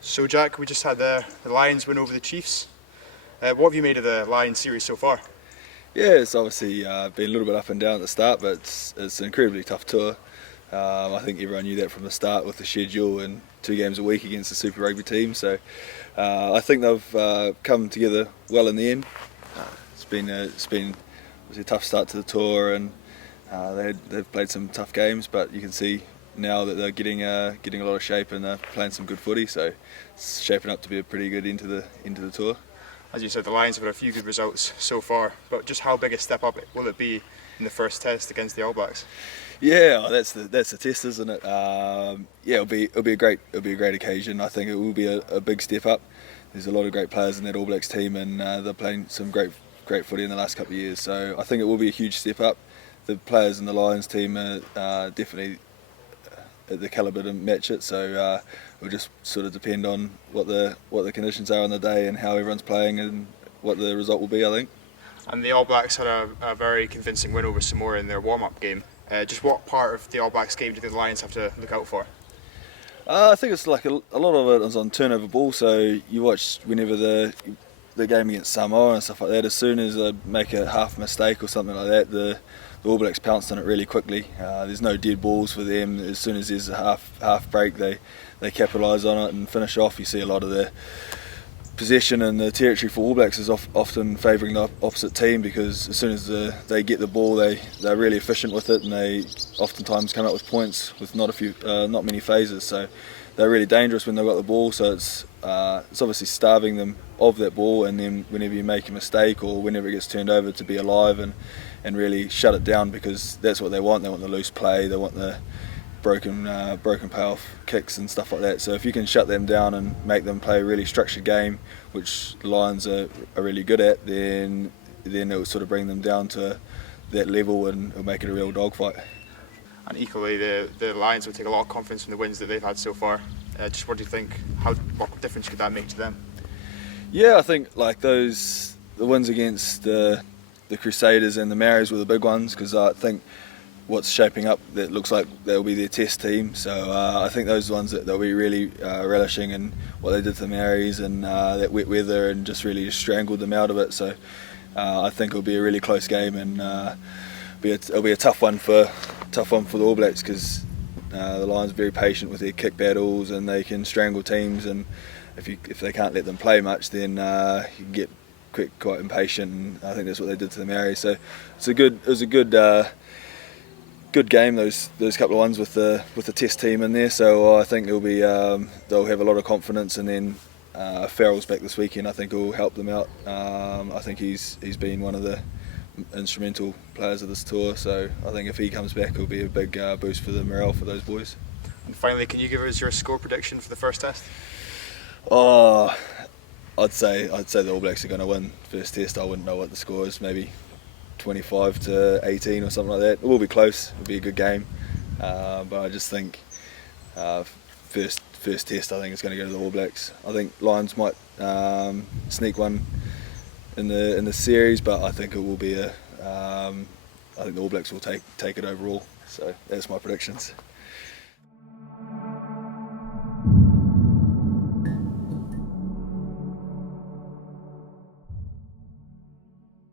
So Jack, we just had the Lions win over the Chiefs. What have you made of the Lions series so far? Yeah, it's obviously been a little bit up and down at the start, but it's an incredibly tough tour. I think everyone knew that from the start with the schedule and 2 games a week against the Super Rugby team. So I think they've come together well in the end. It's been a tough start to the tour, and they've played some tough games, but you can see now that they're getting a lot of shape and they're playing some good footy. So it's shaping up to be a pretty good into the tour. As you said, the Lions have had a few good results so far, but just how big a step up will it be in the first test against the All Blacks? Yeah, that's the test, isn't it? Yeah, it'll be a great occasion. I think it will be a big step up. There's a lot of great players in that All Blacks team, and they're playing some great footy in the last couple of years. So I think it will be a huge step up. The players in the Lions team are definitely at the calibre to match it. So it'll just sort of depend on what the conditions are on the day and how everyone's playing and what the result will be, I think. And the All Blacks had a very convincing win over Samoa in their warm-up game. Just what part of the All Blacks game do the Lions have to look out for? I think it's like a lot of it is on turnover ball. So you watch whenever the game against Samoa and stuff like that, as soon as they make a half mistake or something like that, the All Blacks pounced on it really quickly. There's no dead balls for them. As soon as there's a half break, they capitalise on it and finish off. You see a lot of the possession and the territory for All Blacks is often favouring the opposite team, because as soon as they get the ball, they're really efficient with it, and they oftentimes come up with points with not many phases. So they're really dangerous when they've got the ball. So it's obviously starving them of that ball, and then whenever you make a mistake or whenever it gets turned over, to be alive and really shut it down, because that's what they want. They want the loose play. They want the broken payoff kicks and stuff like that. So if you can shut them down and make them play a really structured game, which the Lions are really good at, then it'll sort of bring them down to that level and it'll make it a real dogfight. And equally, the Lions will take a lot of confidence from the wins that they've had so far. Just what do you think? What difference could that make to them? Yeah, I think like the wins against the Crusaders and the Maoris were the big ones, because I think what's shaping up, that looks like they'll be their test team. So I think those are the ones that they'll be really relishing, and what they did to the Maoris and that wet weather and just strangled them out of it. So I think it'll be a really close game, and it'll be a tough one for the All Blacks, because the Lions are very patient with their kick battles and they can strangle teams, and if they can't let them play much, then you can get quite impatient, and I think that's what they did to the Maoris. So it was a good game, those couple of ones with the test team in there. So I think they'll have a lot of confidence, and then Farrell's back this weekend. I think will help them out. I think he's been one of the instrumental players of this tour, so I think if he comes back, it'll be a big boost for the morale for those boys. And finally, can you give us your score prediction for the first test? Oh, I'd say the All Blacks are going to win first test. I wouldn't know what the score is, maybe 25-18 or something like that. It will be close. It'll be a good game, but I just think first test, I think it's going to go to the All Blacks. I think Lions might sneak one in the series, but I think it will be I think the All Blacks will take it overall. So that's my predictions.